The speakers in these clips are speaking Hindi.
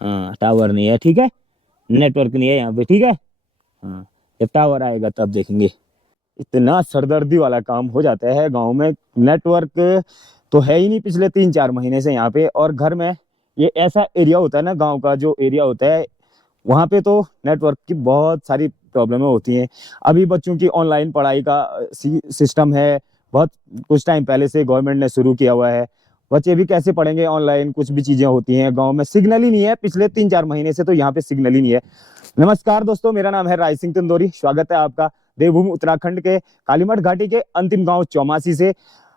हाँ टावर नहीं है, ठीक है, नेटवर्क नहीं है यहाँ पे, ठीक है। हाँ जब टावर आएगा तब देखेंगे। इतना सरदर्दी वाला काम हो जाता है गांव में। नेटवर्क तो है ही नहीं पिछले 3-4 महीने से यहाँ पे। और घर में ये ऐसा एरिया होता है ना, गांव का जो एरिया होता है, वहाँ पे तो नेटवर्क की बहुत सारी प्रॉब्लमें होती हैं। अभी बच्चों की ऑनलाइन पढ़ाई का सिस्टम है, बहुत कुछ टाइम पहले से गवर्नमेंट ने शुरू किया हुआ है। बच्चे भी कैसे पढ़ेंगे ऑनलाइन, कुछ भी चीजें होती हैं। गांव में सिग्नल ही नहीं है पिछले 3-4 महीने से, तो यहाँ पे सिग्नल ही नहीं है। नमस्कार दोस्तों, मेरा नाम है राय सिंह तंदोरी। स्वागत है आपका देवभूमि उत्तराखंड के कालीमठ घाटी के अंतिम गांव चौमासी से।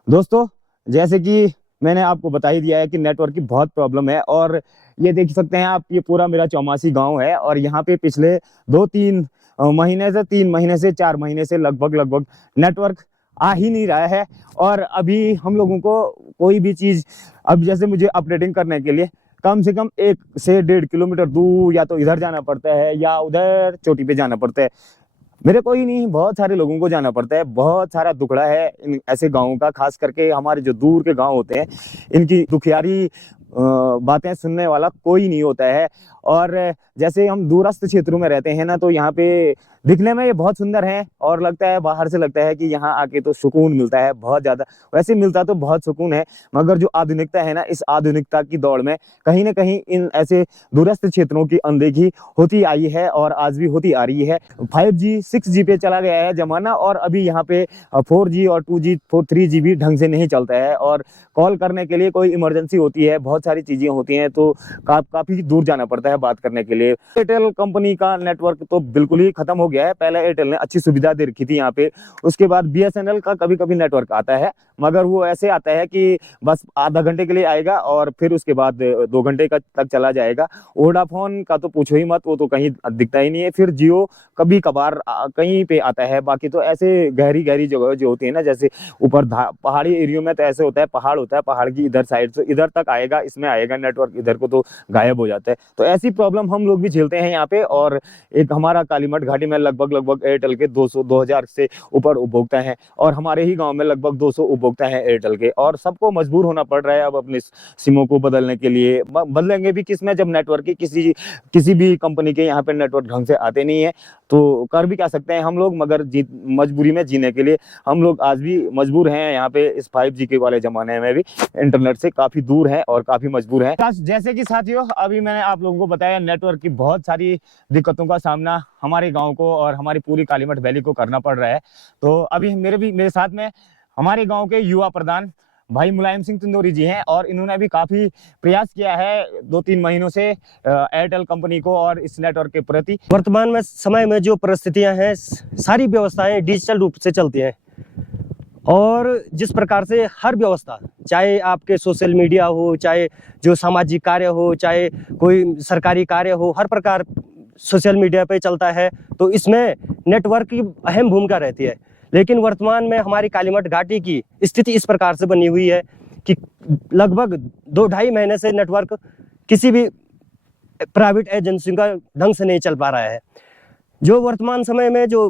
दोस्तों जैसे कि मैंने आपको बता ही दिया है कि नेटवर्क की बहुत प्रॉब्लम है। और ये देख सकते हैं आप, ये पूरा मेरा चौमासी गांव है और यहाँ पे पिछले 2-3 महीने से, 3 महीने से, 4 महीने से लगभग नेटवर्क आ ही नहीं रहा है। और अभी हम लोगों को कोई भी चीज, अब जैसे मुझे अपडेटिंग करने के लिए कम से कम 1 से 1.5 किलोमीटर दूर या तो इधर जाना पड़ता है या उधर चोटी पे जाना पड़ता है। मेरे को ही नहीं, बहुत सारे लोगों को जाना पड़ता है। बहुत सारा दुखड़ा है इन ऐसे गाँवों का, खास करके हमारे जो दूर के गांव होते हैं, इनकी दुखियारी बातें सुनने वाला कोई नहीं होता है। और जैसे हम दूरस्थ क्षेत्रों में रहते हैं ना, तो यहाँ पे दिखने में ये बहुत सुंदर है और लगता है, बाहर से लगता है कि यहाँ आके तो सुकून मिलता है बहुत ज्यादा। वैसे मिलता तो बहुत सुकून है, मगर जो आधुनिकता है ना, इस आधुनिकता की दौड़ में कहीं ना कहीं इन ऐसे दूरस्थ क्षेत्रों की अनदेखी होती आई है और आज भी होती आ रही है। 5G 6G पे चला गया है जमाना, और अभी यहाँ पे 4G और 2G 3G भी ढंग से नहीं चलता है। और कॉल करने के लिए कोई इमरजेंसी होती है, बहुत सारी चीजें होती हैं, तो काफी दूर जाना पड़ता है बात करने के लिए। एयरटेल कंपनी का नेटवर्क तो बिल्कुल ही खत्म हो गया है। पहले एयरटेल ने अच्छी सुविधा दे रखी थी यहाँ पे। उसके बाद BSNL का कभी कभी नेटवर्क आता है, मगर वो ऐसे आता है कि बस आधा घंटे के लिए आएगा और फिर उसके बाद 2 घंटे तक चला जाएगा। वोडाफोन का तो पूछो ही मत, वो तो कहीं दिखता ही नहीं है। फिर जियो कभी कभार कहीं पे आता है। बाकी तो ऐसे गहरी गहरी जगह जो होती है ना, जैसे ऊपर पहाड़ी एरियो में, तो ऐसे होता है, पहाड़ होता है, पहाड़ की इधर साइड से इधर तक आएगा, इसमें आएगा नेटवर्क, इधर को तो गायब हो जाता है। तो ऐसी प्रॉब्लम हम लोग भी झेलते हैं यहाँ पे। और एक हमारा कालीमठ घाटी में लगभग एयरटेल के 2000 से ऊपर उपभोक्ता हैं, और हमारे ही गांव में लगभग 200 उपभोक्ता हैं एयरटेल के। और सबको मजबूर होना पड़ रहा है अब अपने सिमों को बदलने के लिए। बदलेंगे भी किसमें, जब नेटवर्क की किसी भी कंपनी के यहाँ पे नेटवर्क ढंग से आते नहीं है, तो कर भी क्या सकते हैं हम लोग। मगर मजबूरी में जीने के लिए हम लोग आज भी मजबूर हैं यहाँ पे। इस 5G के वाले जमाने में भी इंटरनेट से काफी दूर है और काफी मजबूर है। जैसे कि साथियों, अभी मैंने आप लोगों को बताया, नेटवर्क की बहुत सारी दिक्कतों का सामना हमारे गांव को और हमारी पूरी कालीमठ वैली को करना पड़ रहा है। तो अभी मेरे साथ में हमारे गांव के युवा प्रधान भाई मुलायम सिंह तंदोरी जी हैं, और इन्होंने भी काफी प्रयास किया है 2-3 महीनों से एयरटेल कंपनी को और इस नेटवर्क के प्रति। वर्तमान में समय में जो परिस्थितियां हैं, सारी व्यवस्थाएं डिजिटल रूप से चलती हैं। और जिस प्रकार से हर व्यवस्था, चाहे आपके सोशल मीडिया हो, चाहे जो सामाजिक कार्य हो, चाहे कोई सरकारी कार्य हो, हर प्रकार सोशल मीडिया पे चलता है। तो इसमें नेटवर्क की अहम भूमिका रहती है। लेकिन वर्तमान में हमारी कालीमठ घाटी की स्थिति इस प्रकार से बनी हुई है कि लगभग 2-2.5 महीने से नेटवर्क किसी भी प्राइवेट एजेंसी का ढंग से नहीं चल पा रहा है। जो वर्तमान समय में जो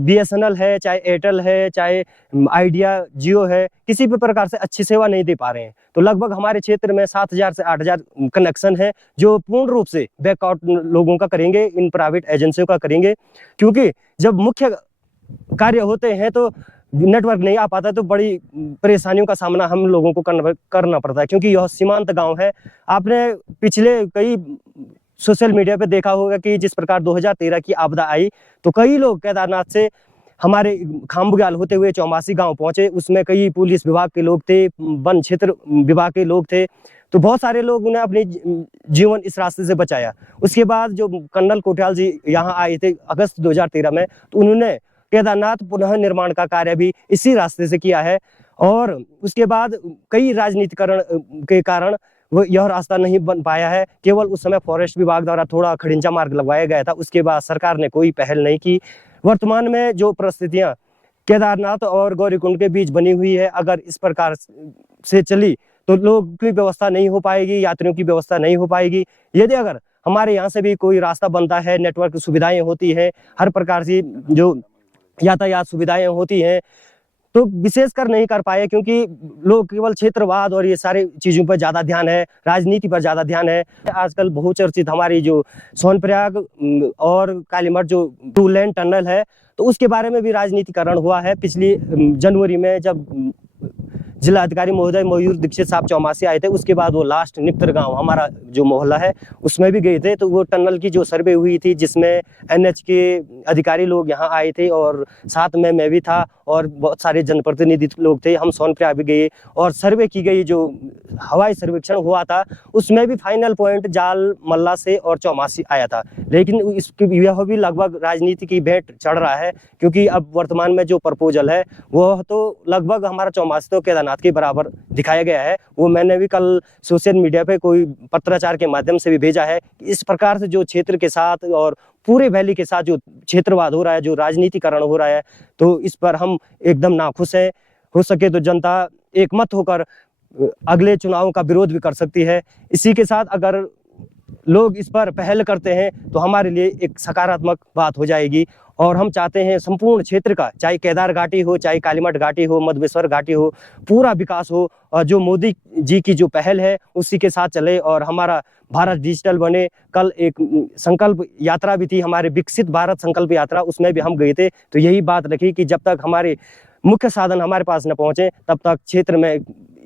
BSNL है, चाहे एयरटेल है, चाहे आइडिया, जियो है, किसी भी प्रकार से अच्छी सेवा नहीं दे पा रहे हैं। तो लगभग हमारे क्षेत्र में 7000 से 8000 कनेक्शन है, जो पूर्ण रूप से बैकआउट लोगों का करेंगे, इन प्राइवेट एजेंसियों का करेंगे। क्योंकि जब मुख्य कार्य होते हैं तो नेटवर्क नहीं आ पाता, तो बड़ी परेशानियों का सामना हम लोगों को करना पड़ता है। क्योंकि यह सीमांत गाँव है। आपने पिछले कई सोशल मीडिया पे देखा होगा कि जिस प्रकार 2013 की आपदा आई, तो कई लोग केदारनाथ से हमारे खामबुग्याल होते हुए चौमासी गांव पहुंचे। उसमें कई पुलिस विभाग के लोग थे, वन क्षेत्र विभाग के लोग थे। तो बहुत सारे लोग ने अपने जीवन इस रास्ते से बचाया। उसके बाद जो कर्नल कोटियाल जी यहाँ आए थे अगस्त 2013 में, तो उन्होंने केदारनाथ पुनः निर्माण का कार्य भी इसी रास्ते से किया है। और उसके बाद कई राजनीतिकरण के कारण वो यह रास्ता नहीं बन पाया है। केवल उस समय फॉरेस्ट विभाग द्वारा थोड़ा खड़िंजा मार्ग लगवाया गया था। उसके बाद सरकार ने कोई पहल नहीं की। वर्तमान में जो परिस्थितियां केदारनाथ और गौरीकुंड के बीच बनी हुई है, अगर इस प्रकार से चली तो लोग की व्यवस्था नहीं हो पाएगी, यात्रियों की व्यवस्था नहीं हो पाएगी। यदि अगर हमारे यहाँ से भी कोई रास्ता बनता है, नेटवर्क सुविधाएं होती है, हर प्रकार की जो यातायात सुविधाएं होती हैं, तो विशेषकर नहीं कर पाए, क्योंकि लोग केवल क्षेत्रवाद और ये सारे चीज़ों पर ज़्यादा ध्यान है, राजनीति पर ज़्यादा ध्यान है। आजकल बहुचर्चित हमारी जो सोनप्रयाग और कालीमठ जो 2 लेन टनल है, तो उसके बारे में भी राजनीतिकरण हुआ है। पिछली जनवरी में जब जिला अधिकारी महोदय मयूर दीक्षित साहब चौमासी आए थे, उसके बाद वो लास्ट निप्तर गांव हमारा जो मोहल्ला है उसमें भी गए थे। तो वो टनल की जो सर्वे हुई थी, जिसमें एनएच के अधिकारी लोग यहाँ आए थे और साथ में मैं भी था और बहुत सारे जनप्रतिनिधि लोग थे। हम सोनप्रयाग भी गए और सर्वे की गई, जो हवाई सर्वेक्षण हुआ था उसमें भी फाइनल पॉइंट जाल मल्ला से और चौमासी आया था। लेकिन इसकी यह भी लगभग राजनीति की भेंट चढ़ रहा है, क्योंकि अब वर्तमान में जो प्रपोजल है वो तो लगभग हमारा चौमासी तो केदारनाथ के बराबर दिखाया गया है। वो मैंने भी कल सोशल मीडिया पे कोई पत्राचार के माध्यम से भी भेजा है। इस प्रकार से जो क्षेत्र के साथ और पूरे वैली के साथ जो क्षेत्रवाद हो रहा है, जो राजनीतिकरण हो रहा है, तो इस पर हम एकदम नाखुश हैं। हो सके तो जनता एकमत होकर अगले चुनावों का विरोध भी कर सकती है। इसी के साथ अगर लोग इस पर पहल करते हैं तो हमारे लिए एक सकारात्मक बात हो जाएगी। और हम चाहते हैं संपूर्ण क्षेत्र का, चाहे केदार घाटी हो, चाहे कालीमठ घाटी हो, मधवेश्वर घाटी हो, पूरा विकास हो। और जो मोदी जी की जो पहल है उसी के साथ चले और हमारा भारत डिजिटल बने। कल एक संकल्प यात्रा भी थी हमारे, विकसित भारत संकल्प यात्रा, उसमें भी हम गए थे। तो यही बात रखी कि जब तक हमारे मुख्य साधन हमारे पास न पहुंचे तब तक क्षेत्र में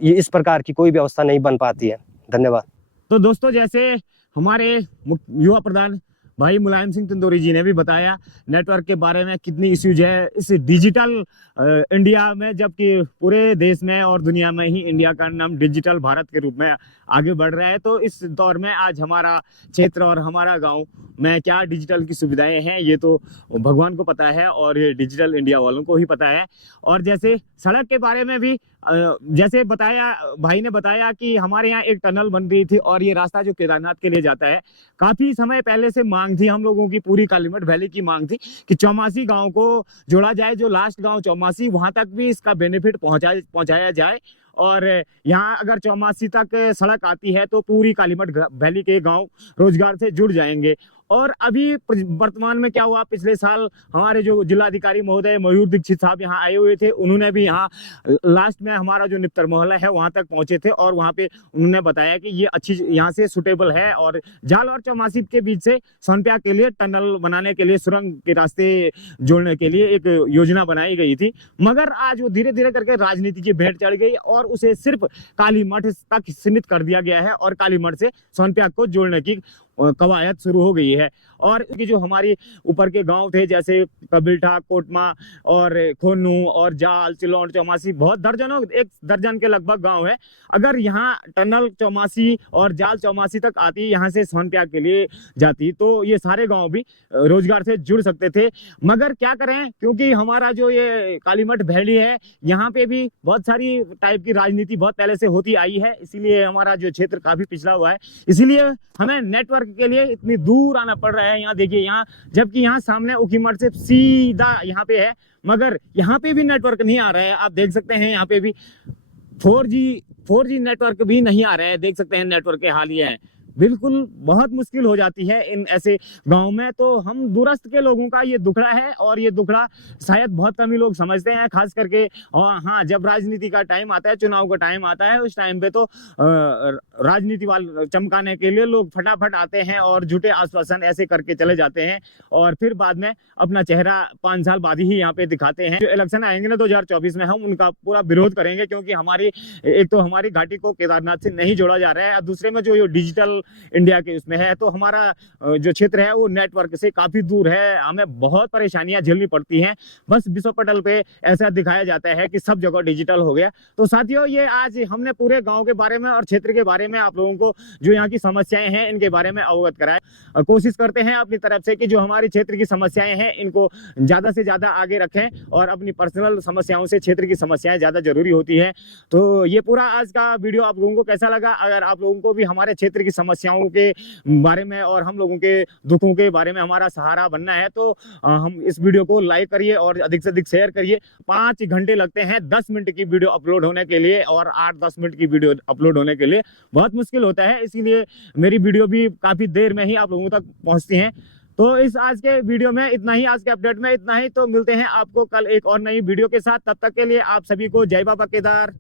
ये इस प्रकार की कोई व्यवस्था नहीं बन पाती है। धन्यवाद। तो दोस्तों, जैसे हमारे युवा प्रधान भाई मुलायम सिंह तंदूरी जी ने भी बताया नेटवर्क के बारे में कितनी इश्यूज है इस डिजिटल इंडिया में, जबकि पूरे देश में और दुनिया में ही इंडिया का नाम डिजिटल भारत के रूप में आगे बढ़ रहा है। तो इस दौर में आज हमारा क्षेत्र और हमारा गांव में क्या डिजिटल की सुविधाएं हैं ये तो भगवान को पता है और ये डिजिटल इंडिया वालों को ही पता है। और जैसे सड़क के बारे में भी जैसे बताया, भाई ने बताया कि हमारे यहाँ एक टनल बन रही थी और ये रास्ता जो केदारनाथ के लिए जाता है, काफी समय पहले से मांग थी हम लोगों की, पूरी कालीमठ वैली की मांग थी कि चौमासी गांव को जोड़ा जाए। जो लास्ट गांव चौमासी, वहां तक भी इसका बेनिफिट पहुंचाया जाए। और यहाँ अगर चौमासी तक सड़क आती है तो पूरी कालीमठ वैली के गांव रोजगार से जुड़ जाएंगे। और अभी वर्तमान में क्या हुआ, पिछले साल हमारे जो जिलाधिकारी महोदय मयूर दीक्षित साहब यहाँ आए हुए थे, उन्होंने भी यहाँ लास्ट में हमारा जो निप्तर मोहल्ला है वहां तक पहुंचे थे और वहां पे उन्होंने बताया कि ये अच्छी यहाँ से सुटेबल है। और जाल और चौमासी के बीच से सोनप्रयाग के लिए टनल बनाने के लिए, सुरंग के रास्ते जोड़ने के लिए एक योजना बनाई गई थी। मगर आज वो धीरे धीरे करके राजनीति की भेंट चढ़ गई और उसे सिर्फ कालीमठ तक सीमित कर दिया गया है और कालीमठ से सोनप्रयाग को जोड़ने की कवायद शुरू हो गई है। और जो हमारी ऊपर के गांव थे जैसे कबिल्ठा, कोटमा और खोनू और जाल, चिलौंड, चौमासी, बहुत दर्जनों, 1 दर्जन के लगभग गांव है। अगर यहाँ टनल चौमासी और जाल चौमासी तक आती, यहाँ से सोनप्रयाग के लिए जाती, तो ये सारे गांव भी रोजगार से जुड़ सकते थे। मगर क्या करें, क्योंकि हमारा जो ये कालीमठ वैली है यहाँ पे भी बहुत सारी टाइप की राजनीति बहुत पहले से होती आई है, इसीलिए हमारा जो क्षेत्र काफी पिछड़ा हुआ है। इसीलिए हमें नेटवर्क के लिए इतनी दूर आना पड़ रहा है। यहाँ देखिए, यहाँ जबकि यहाँ सामने उखीमठ से सीधा यहाँ पे है, मगर यहाँ पे भी नेटवर्क नहीं आ रहा है। आप देख सकते हैं यहाँ पे भी 4G नेटवर्क भी नहीं आ रहा है। देख सकते हैं नेटवर्क के हाल ये है। बिल्कुल बहुत मुश्किल हो जाती है इन ऐसे गांव में। तो हम दूरस्थ के लोगों का ये दुखड़ा है और ये दुखड़ा शायद बहुत कम ही लोग समझते हैं, खास करके। और हाँ, जब राजनीति का टाइम आता है, चुनाव का टाइम आता है, उस टाइम पे तो राजनीति वाले चमकाने के लिए लोग फटाफट आते हैं और झूठे आश्वासन ऐसे करके चले जाते हैं और फिर बाद में अपना चेहरा 5 साल बाद ही यहाँ पे दिखाते हैं। जो इलेक्शन आएंगे ना 2024 में, हम उनका पूरा विरोध करेंगे, क्योंकि हमारी एक तो हमारी घाटी को केदारनाथ से नहीं जोड़ा जा रहा है, दूसरे में जो डिजिटल इंडिया के उसमें है, तो हमारा जो क्षेत्र है वो नेटवर्क से काफी दूर है। हमें बहुत परेशानियां झेलनी पड़ती हैं। बस विश्व पटल पे ऐसा दिखाया जाता है कि सब जगह डिजिटल हो गया। तो साथियों, ये आज हमने पूरे गांव के बारे में और क्षेत्र के बारे में आप लोगों को जो यहाँ की समस्याएं हैं इनके बारे में अवगत कराया। कोशिश करते हैं अपनी तरफ से कि जो हमारे क्षेत्र की समस्याएं हैं इनको ज्यादा से ज्यादा आगे रखें और अपनी पर्सनल समस्याओं से क्षेत्र की समस्याएं ज्यादा जरूरी होती है। तो ये पूरा आज का वीडियो आप लोगों को कैसा लगा? अगर आप लोगों को भी हमारे क्षेत्र की समस्याओं के बारे में और हम लोगों के दुखों के बारे में हमारा सहारा बनना है, तो हम इस वीडियो को लाइक करिए और अधिक से अधिक शेयर करिए। 5 घंटे लगते हैं 10 मिनट की वीडियो अपलोड होने के लिए और 8-10 मिनट की वीडियो अपलोड होने के लिए बहुत मुश्किल होता है। इसीलिए मेरी वीडियो भी काफी देर में ही आप लोगों तक पहुंचती हैं। तो इस आज के वीडियो में इतना ही, आज के अपडेट में इतना ही। तो मिलते हैं आपको कल एक और नई वीडियो के साथ। तब तक के लिए आप सभी को जय बाबा केदार।